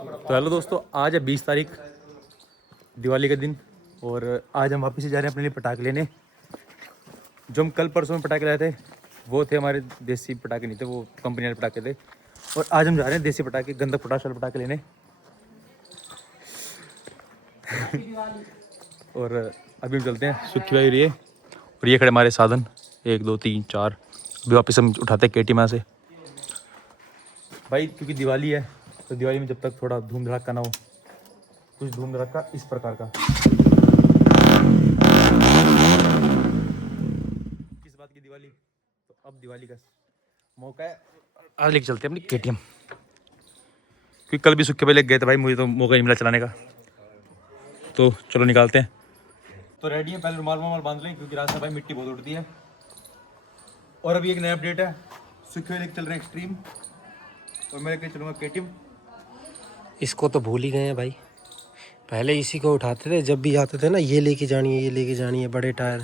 तो हेलो दोस्तों, आज है 20 तारीख दिवाली का दिन और आज हम वापस से जा रहे हैं अपने लिए पटाखे लेने। जो हम कल परसों में पटाखे लाए थे वो थे हमारे देसी पटाखे, नहीं थे वो कंपनी वाले पटाखे थे। और आज हम जा रहे हैं देसी पटाखे, गंधक पोटाश वाले पटाखे लेने। और अभी हम चलते हैं सुखी भाई रही है और ये खड़े हमारे साधन 1 2 3 4। अभी वापस हम उठाते हैं केटी माँ से भाई, क्योंकि दिवाली है तो दिवाली में जब तक थोड़ा धूम धड़ाका ना हो, कुछ धूम धड़ाका इस प्रकार का। किस बात की दिवाली? तो अब दिवाली का मौका है, आज लेके चलते हैं अपनी केटीएम। क्योंकि कल भी सुखे पे लेके गए थे भाई, मुझे तो मौका नहीं मिला चलाने का। तो चलो निकालते हैं। तो रेडी है, पहले रुमाल बांध लें क्योंकि रास्ते भाई मिट्टी बहुत उड़ती है। और अभी एक नया अपडेट है, सुखे लेके चल रहे हैं एक्सट्रीम और मैं लेके चलूँगा केटीएम। इसको तो भूल ही गए हैं भाई, पहले इसी को उठाते थे जब भी आते थे ना, ये लेके जानी है बड़े टायर।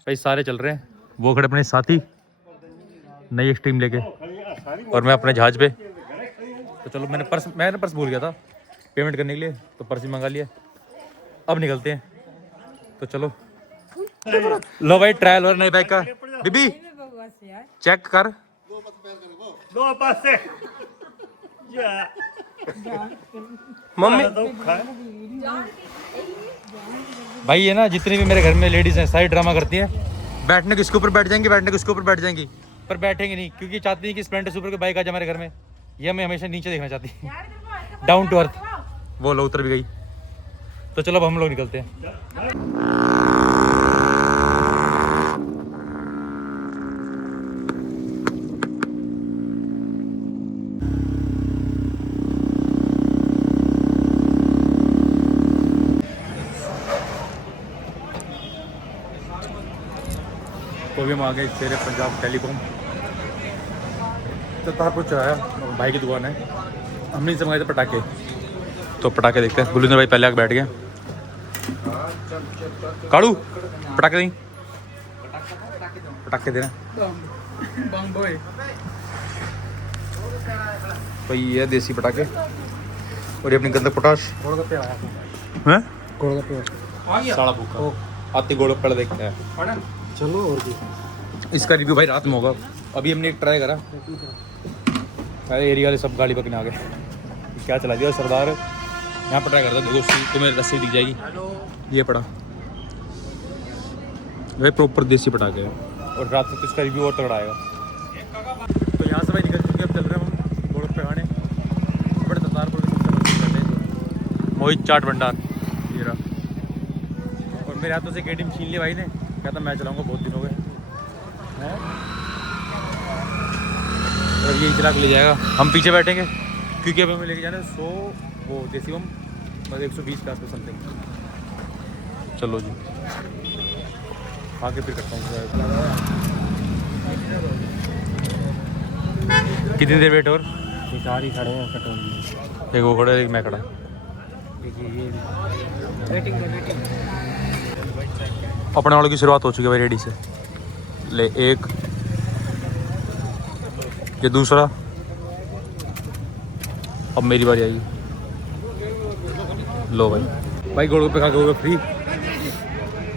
भाई सारे चल रहे हैं, वो खड़े अपने साथी नई एक्सट्रीम लेके और मैं अपने जहाज पे। तो चलो, मैंने पर्स भूल गया था पेमेंट करने के लिए, तो पर्स भी मंगा लिया। अब निकलते हैं, तो चलो। लो भाई ट्रायल और नई बाइक का। बीबी चेक कर दो पासे मम्मी भाई, ये ना जितनी भी मेरे घर में लेडीज हैं सारी ड्रामा करती हैं, बैठने को इसके ऊपर बैठ जाएंगी, बैठने को इसके ऊपर बैठ जाएंगी, पर बैठेंगे नहीं क्योंकि चाहती नहीं कि स्प्लेंडर सुपर की बाइक आ जाए हमारे घर में। ये हमें हमेशा नीचे देखना चाहती है, डाउन टू अर्थ। वो लो उतर भी गई। तो चलो अब हम लोग निकलते हैं। तो भी हम आ गए शेर पंजाब टेलीकॉम। तो तारपुर चढ़ाया, भाई की दुकान है। हमने इनसे मंगाए थे पटाखे, तो पटाखे देखते हैं। गुलिंदर भाई पहले आके बैठ गए। काड़ू पटाखे नहीं, पटाखे देना भाई। ये देसी पटाखे और ये अपनी गंधक पोटाश हैं। साड़ा भूखा आते गोलगप्पे देखते हैं। चलो और भी इसका रिव्यू भाई रात में होगा। अभी हमने एक ट्राई करा, अरे एरिया वाले सब गाड़ी पकड़ने आ गए। क्या चला दिया सरदार, यहाँ पर ट्राई करता देखो, तुम्हें रस्सी दिख जाएगी। ये पड़ा भाई प्रॉपर देसी पटाखे और रात में इसका रिव्यू और तगड़ा आएगा। तो यहाँ से भाई निकल चुके, अब चल रहे हैं हम गोलगप्पे खाने। बड़े सरदारपुर के मोहित चाट भंडार ये रहा। और मेरे हाथों से केटीएम छीन लिया भाई ने, कहता मैं चलाऊँगा, बहुत दिन हो गए। और ये चला के ले जाएगा, हम पीछे बैठेंगे क्योंकि अब हमें लेके जाना है 100 वो देसी बम, मतलब 120 का समथिंग। चलो जी आगे फिर करता हूँ। कितनी देर वेट और? भिखारी खड़े हैं कटोरी। एक वो खड़ा है, एक मैं खड़ा। अपने वालों की शुरुआत हो चुकी है भाई, रेडी से ले। एक ये दूसरा, अब मेरी बारी आएगी। लो भाई गोलगप्पे खा के हो गए फ्री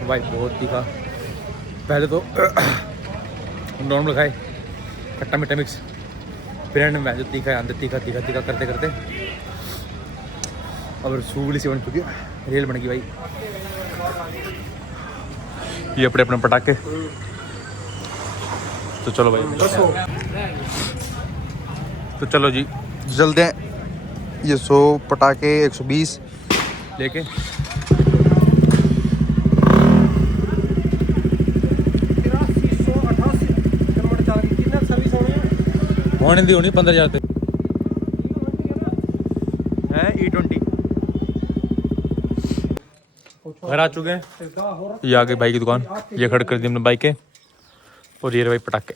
भाई, बहुत तीखा। पहले तो नॉर्मल खाए, खट्टा मीठा मिक्स, फिर एंड में जो तीखा है अंदर तीखा करते करते और सूगली सी बन चुकी है, रेल बन गई भाई। ये अपने अपने पटाखे। तो चलो भाई, तो चलो जी जल्दी हैं। ये 100 पटाखे 120 लेके होने दी होनी 15,000 तक है। E20 घर आ चुके हैं। ये आगे भाई की दुकान, ये खड़ कर दी हमने बाइकें और ये रहे भाई पटाखे।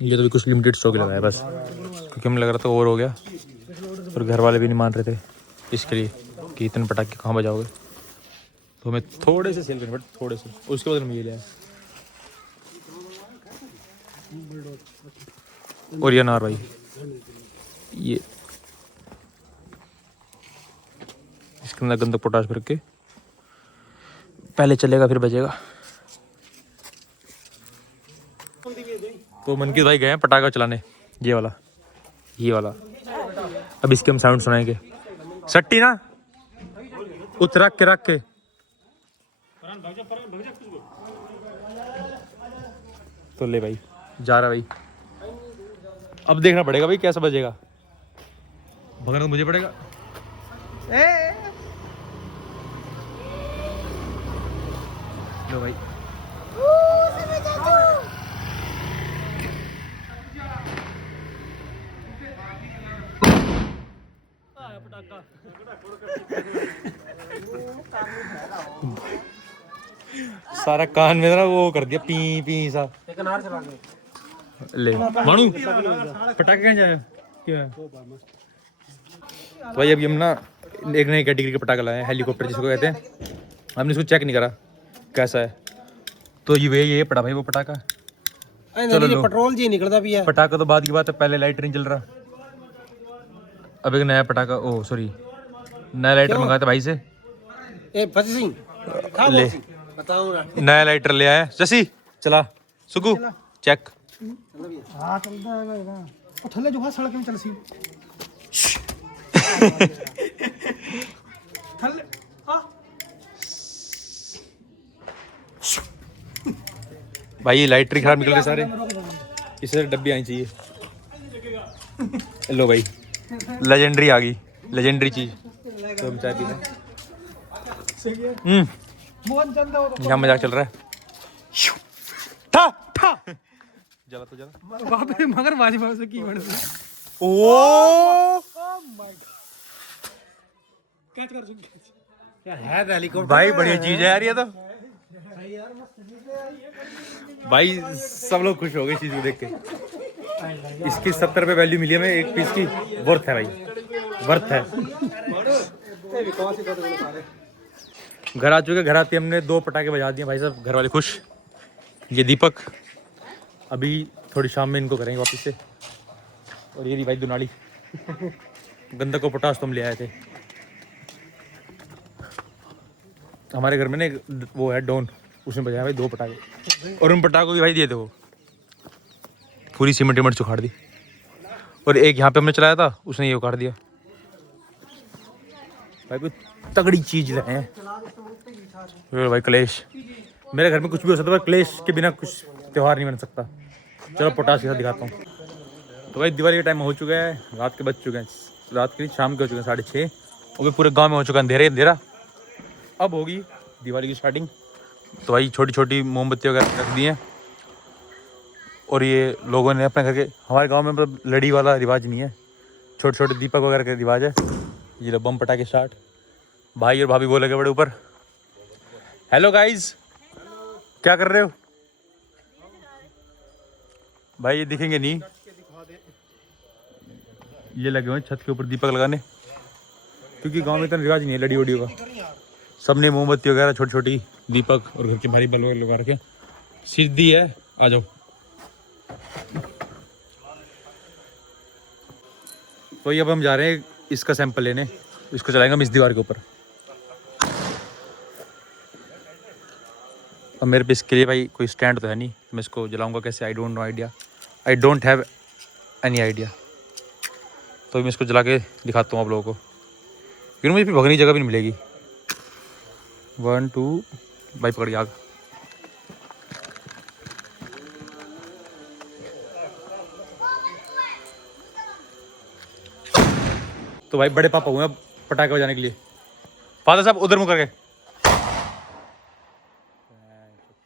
ये तो भी कुछ लिमिटेड स्टॉक लगा है बस, क्योंकि हमें लग रहा था और हो गया, और घर वाले भी नहीं मान रहे थे इसके लिए कि इतने पटाखे कहाँ बजाओगे, तो हमें थोड़े से सेल करने बट थोड़े से, उसके बाद हम ये ले आए। और ये अनार भाई, ये इसके अंदर गंदक पोटाश भर के पहले चलेगा फिर बजेगा। तो मनकीत भाई गए हैं पटाखा चलाने, ये वाला। अब इसके हम साउंड सुनाएंगे। सट्टी ना उत रख के तो ले भाई, जा रहा भाई। अब देखना पड़ेगा भाई कैसा बजेगा, भगना तो मुझे पड़ेगा। लो भाई, सारा कान में ना वो कर दिया पी पी सा। ले मानू पटाखे कहाँ जाए क्या? तो भाई अभी हम ना एक नई कैटेगरी के पटाखे लाए हैं, हेलीकॉप्टर जिसको कहते हैं। हमने इसको चेक नहीं करा कैसा है, तो ये पड़ा भाई वो पटाखा। चलो लो, पेट्रोल जी निकलता भी है। पटाखा तो बाद की बात है, पहले लाइटर नहीं जल रहा। अब एक नया पटाखा, ओ सॉरी नया लाइटर मंगाया था भाई से। ले नया लाइटर ले आया जसी, चला सुकू चेक। हाँ चलता है वो थल्ले जो सड़क में चल सी थल्ले भाई लाइटर खराब निकल रहे सारे, इससे डब्बी आनी चाहिए। लो भाई लेजेंडरी आ गई, लेजेंडरी चीज। तो हम चाय पीते हैं। यहाँ मजाक चल रहा है। ठा ठा जला तो जला वहां पे मगर वाजवा से की बन ओ कैच कर क्या है हेलीकॉप्टर भाई, बढ़िया चीज है यार ये तो। भाई सब लोग खुश हो गए चीज को देख के। इसकी 70 रुपए वैल्यू मिली हमें एक पीस की, वर्थ है भाई, वर्थ है। घर आ चुके, घर आते हमने 2 पटाखे बजा दिए भाई साहब, घर वाले खुश। ये दीपक अभी थोड़ी शाम में इनको करेंगे वापस से। और ये भाई दुनाली गंदक को पोटाश तुम ले आए थे। हमारे घर में ना एक वो है डॉन, उसने बजाया भाई 2 पटाखे, और उन पटाखों की भाई दिए थे वो पूरी सीमेंट चुखाड़ दी। और एक यहाँ पे हमने चलाया था, उसने ये उखाड़ दिया। भाई कोई तगड़ी चीज लाए हैं भाई। क्लेश, मेरे घर में कुछ भी हो सकता है, क्लेश के बिना कुछ त्योहार नहीं बन सकता। चलो पोटाश के साथ दिखाता हूँ। तो भाई दिवाली का टाइम हो चुका है, रात के बज चुके हैं, रात के शाम के हो चुके हैं 6:30। और भी पूरे गांव में हो चुका है अंधेरा। अब होगी दिवाली की स्टार्टिंग। तो भाई छोटी छोटी मोमबत्ती वगैरह रख दी हैं। और ये लोगों ने अपने घर के, हमारे गांव में मतलब लड़ी वाला रिवाज नहीं है, छोटे छोटे दीपक वगैरह का रिवाज है। ये बम पटाखे स्टार्ट, भाई और भाभी वो लगे बड़े ऊपर। हेलो गाइज, क्या कर रहे हो भाई? ये दिखेंगे नहीं, ये लगे हुए छत के ऊपर दीपक लगाने, क्योंकि गांव में इतना रिवाज नहीं है लड़ी वड़ियों का। सबने मोमबत्ती वगैरह छोटी छोटी दीपक और घर के भारी बल्ब लगा रखे, सीधी है। आ जाओ। तो ये अब हम जा रहे हैं इसका सैंपल लेने, इसको चलाएंगे हम इस दीवार के ऊपर। अब मेरे पे इसके लिए भाई कोई स्टैंड तो है नहीं, मैं इसको जलाऊंगा कैसे? I don't know idea, I don't have any idea. तो मैं इसको जला के दिखाता हूँ आप लोगों को, क्योंकि मुझे फिर भगने की जगह भी नहीं मिलेगी। 1 2 भाई पकड़ी आग। तो भाई बड़े पापा हुए अब पटाखे बजाने के लिए। फादर साहब उधर मुँह करके,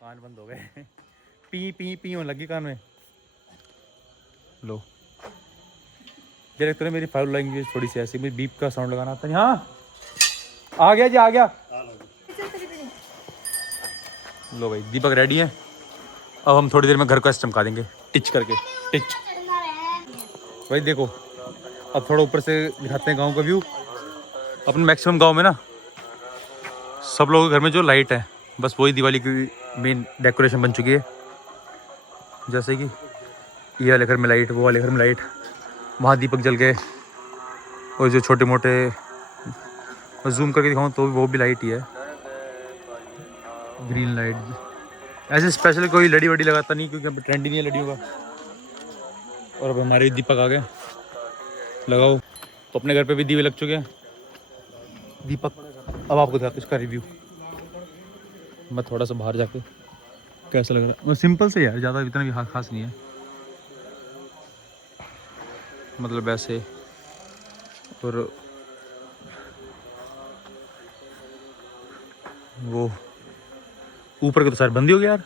कान बंद हो गए। पी पी पी होने लगी कान में। लो डायरेक्टर, मेरी फाइल लैंग्वेज थोड़ी सी ऐसी, मुझे बीप का साउंड लगाना आता नहीं। हाँ आ गया जी, आ गया। लो भाई दीपक रेडी है। अब हम थोड़ी देर में घर को चमका देंगे। टिच करके टिच। भाई देखो अब थोड़ा ऊपर से दिखाते हैं गांव का व्यू। अपने मैक्सिमम गांव में ना सब लोगों के घर में जो लाइट है बस वही दिवाली की मेन डेकोरेशन बन चुकी है। जैसे कि ये वाले घर में लाइट, वो वाले घर में लाइट, वहाँ दीपक जल गए, और जो छोटे मोटे जूम करके दिखाऊँ तो वो भी लाइट ही है, ग्रीन लाइट। ऐसे स्पेशल कोई लड़ी वड़ी लगाता नहीं क्योंकि अब ट्रेंड ही नहीं है लड़ियों का। और अब हमारे दीपक आ गए, लगाओ। तो अपने घर पे भी दीवे लग चुके हैं। दीपक अब आपको दिखाता हूँ इसका रिव्यू। मैं थोड़ा सा बाहर जाके कैसा लग रहा है। वो सिंपल से यार, ज़्यादा इतना भी खास नहीं है, मतलब ऐसे। और वो ऊपर के तो सारे बंद ही हो गया यार।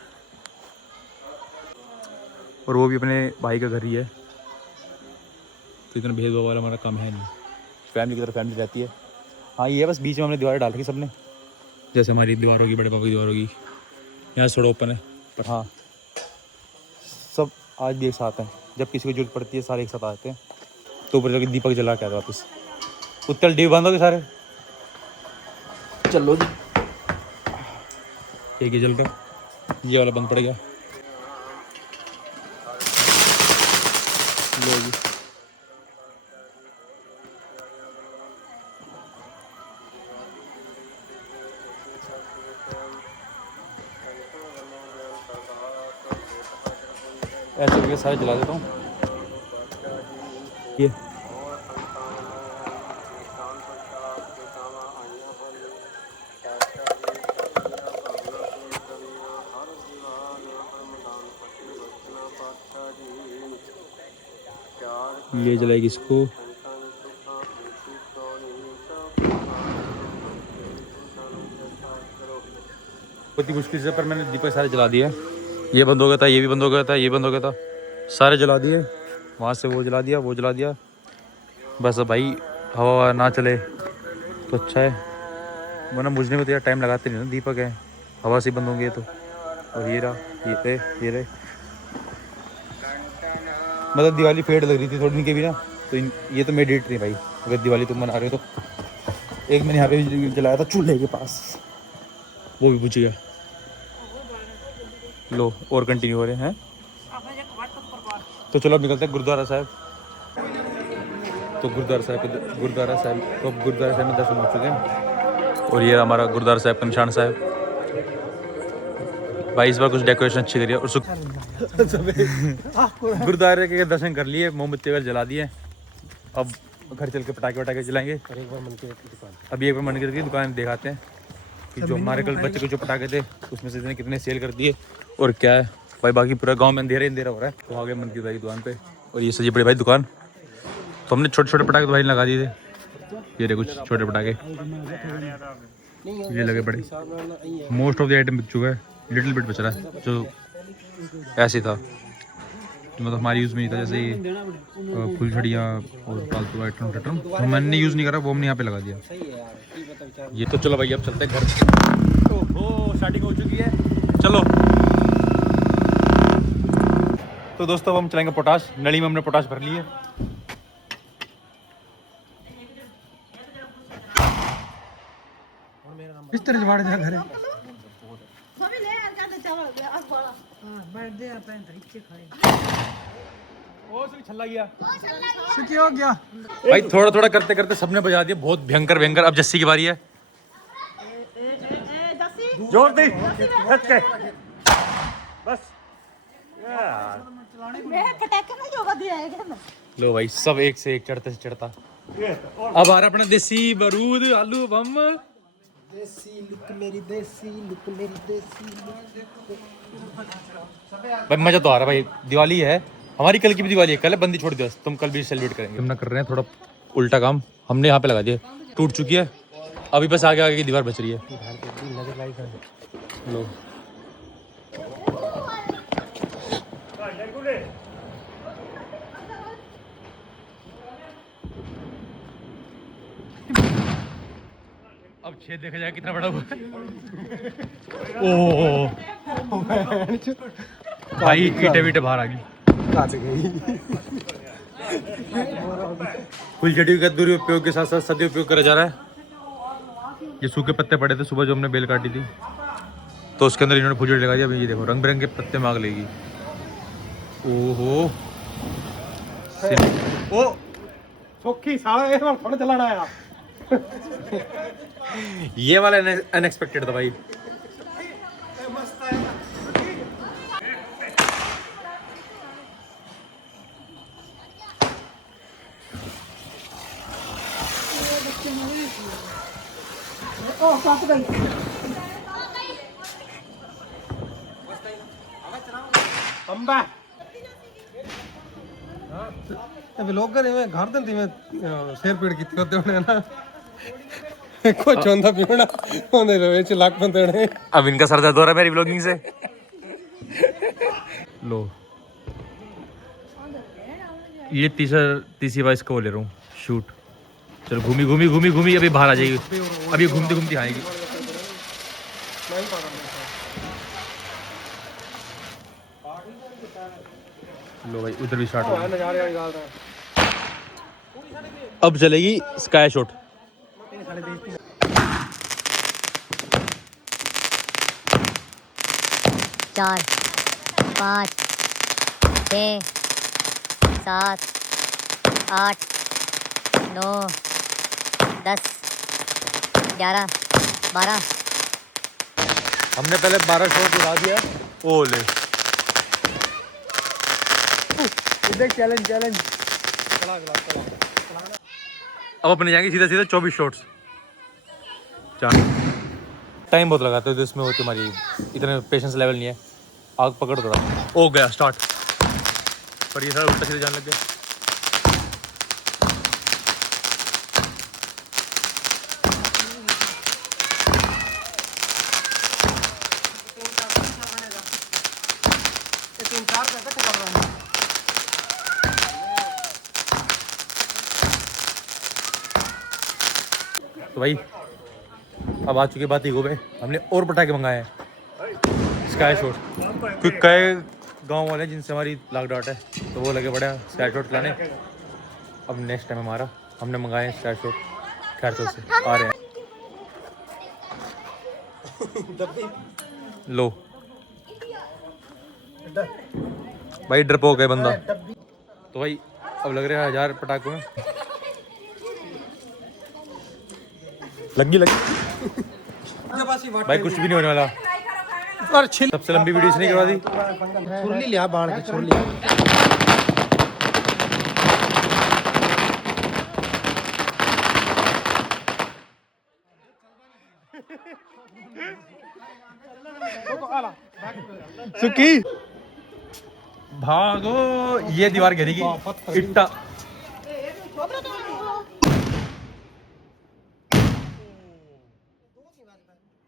और वो भी अपने भाई का घर ही है, तो इतना भेदभाव वाला हमारा काम है नहीं। फैमिली की तरफ फैमिली रहती है। हाँ ये है बस बीच में हमने दीवार डाल रखी सबने, जैसे हमारी दीवार होगी, बड़े पापा की दीवार होगी, यहाँ थोड़ा ओपन है। पर हाँ सब आज भी एक साथ हैं, जब किसी को जरूरत पड़ती है सारे एक साथ आते हैं। तो ऊपर जाके दीपक जला के आते वापस। उत्तल डीव बंद हो गए सारे, चलो जी। एक ही जल कर, ये वाला बंद पड़ गया। लो जी ऐसे करके सारे जला देता हूँ। ये जलाएगी इसको। बहुत ही मुश्किल से, पर मैंने दीपक सारे जला दिए। ये बंद हो गया था, ये भी बंद हो गया था, ये बंद हो गया था, सारे जला दिए। वहाँ से वो जला दिया, वो जला दिया। बस अब भाई हवा ना चले तो अच्छा है, वरना बुझने में तो यार टाइम लगाते नहीं ना। दीपक है, हवा से बंद होंगे तो। और ये रहा, ये रहे। मतलब दिवाली फेड लग रही थी थोड़ी इनके भी ना, तो ये तो मेडिट नहीं भाई। अगर दिवाली तुम मना रहे हो तो एक मैंने यहाँ पे जलाया था चूल्हे के पास, वो भी बुझ गया। लो और कंटिन्यू हो रहे हैं। तो चलो अब निकलते हैं गुरुद्वारा साहब। तो गुरुद्वारा साहब में दर्शन हो चुके हैं। और ये हमारा गुरुद्वारा साहब का निशान साहब। भाई इस बार कुछ डेकोरेशन अच्छी करी है। और गुरुद्वारे के दर्शन कर लिए, मोमबत्ती वगैरह जला दिए। अब घर चल के पटाखे वटाखे जलाएंगे। अभी एक बार मंदिर की दुकान दिखाते हैं कि जो हमारे कल बच्चे के जो पटाखे थे उसमें से कितने सेल कर दिए और क्या है भाई। बाकी पूरा गांव में अंधेरा हो रहा है। तो आ गए मंदिर भाई की दुकान पे, और ये सजी पड़ी भाई दुकान। तो हमने छोटे छोटे पटाखे तो भाई लगा दिए थे। ये रहे कुछ छोटे पटाखे, ये लगे पड़े। मोस्ट ऑफ द आइटम बिक चुका है, लिटिल बिट बच रहा है जो ऐसे था, तो मतलब हमारी यूज़ में नहीं था। जैसे फुलझड़ियाँ और फालतू आइटम तो मैंने यूज़ नहीं करा, वो हमने यहाँ पे लगा दिया। ये तो चलो भाई अब चलते हैं घर। ओहो स्टार्टिंग हो चुकी है, चलो। तो दोस्तों अब हम चलेंगे पोटाश। नली में हमने पोटाश भर ली है। इस तरह जुगाड़ जा घर है। छल्ला गया हो गया भाई, थोड़ा थोड़ा करते करते सबने बजा दिया, बहुत भयंकर भयंकर। अब जस्सी की बारी है। जोर दी बस। लो भाई सब एक से एक चढ़ते से चढ़ता। अब आ रहा अपना देसी बारूद आलू बम। देसी लुक मेरी देसी लुक मेरी देसी। भाई मजा तो आ रहा भाई। दिवाली है हमारी, कल की भी दिवाली है। कल है बंदी छोड़ दिया, तुम कल भी सेलिब्रेट करेंगे। हम ना कर रहे हैं थोड़ा उल्टा काम, हमने यहाँ पे लगा दिया, टूट चुकी है। अभी बस आगे आगे की दीवार बच रही है। लो अब छेद देखा जाए कितना बड़ा हुआ है। ओह भाई ईटे वीटे बाहर आ गई। काट गई। फुलझड़ी का दुरुपयोग के साथ साथ सदुपयोग करा जा रहा है। ये सूखे पत्ते पड़े थे सुबह जो हमने बेल काटी थी, तो उसके अंदर इन्होंने फुलझड़ी लगा दी। अभी ये देखो रंग बिरंगे पत्ते मांग लेगी। ओहो ओ सोखी साला एक बार थोड़ा चलाना आया। ये वाला अनएक्सपेक्टेड था भाई। अंबा व्लॉगर में घर दंती में शेर पेड़ की होते होने ना कुछ होंदा पीना होंदे रहे च लाख बंदे ने। अब इनका सर दर्द हो रहा है मेरी व्लॉगिंग से। लो ये तीसरी बार इसको ले रहा हूँ शूट। चलो घूमी घूमी घूमी घूमी अभी बाहर आ जाएगी। अभी घूमती घूमती आएगी। लो भाई उधर भी स्टार्ट हो गया। अब चलेगी स्काई शॉट। चार, 5, 6, 7, 8, 9, 10, 11, 12। हमने पहले 12 शॉट उड़ा दिया। ओ ले चैलेंज चैलेंज। अब अपने जाएंगे सीधा सीधा 24 शॉट्स। टाइम बहुत लगाते हो तो इसमें वो तुम्हारी इतने पेशेंस लेवल नहीं है। आग पकड़ थोड़ा। हो गया स्टार्ट। पर ये सारा उल्टा सीधे जाने लग गया। तो भाई अब आ चुके बात ही में हमने और पटाखे मंगाए हैं स्काई शॉट, क्योंकि कई गांव वाले जिनसे हमारी लाख डाट है तो वो लगे बड़े स्काई शॉट लाने। अब नेक्स्ट टाइम हमारा हमने मंगाए हैं स्काई शॉट। खैर तो से आ रहे हैं। लो भाई डरपोक है बंदा। तो भाई अब लग रहा है 1000 पटाखों में लगी भाई कुछ भी नहीं होने वाला। सबसे लंबी वीडियो इसने करवा दी। छुरली लिया बाढ़ की छुरली। सुखी भागो ये दीवार गिरेगी इट्टा।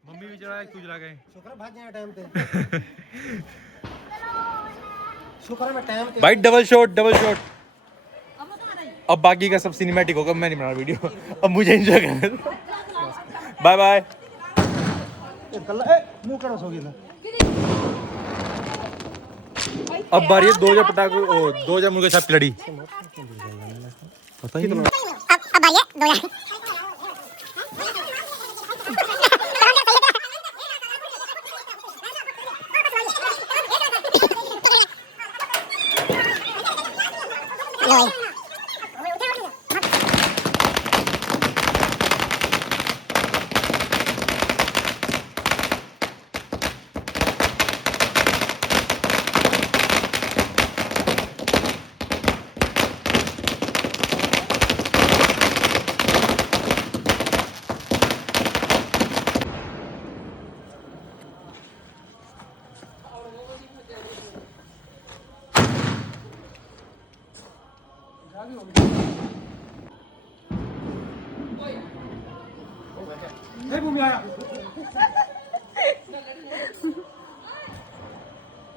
मम्मी भी चला तू चला गए। शुक्र भाग गया टाइम पे। शुक्र में टाइम पे भाई डबल शॉट डबल शॉट। अब बाकी का सब सिनेमैटिक होगा। मैं नहीं बना वीडियो। अब मुझे एंजॉय करने दो। Bye bye. मुंह करो सो गया। अब बारी है 2000 पटाखों 2000 मुर्गे छाप की लड़ी। पता ही नहीं। अब बारी है 2000।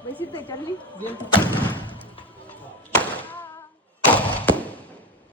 वैसे तो चल ली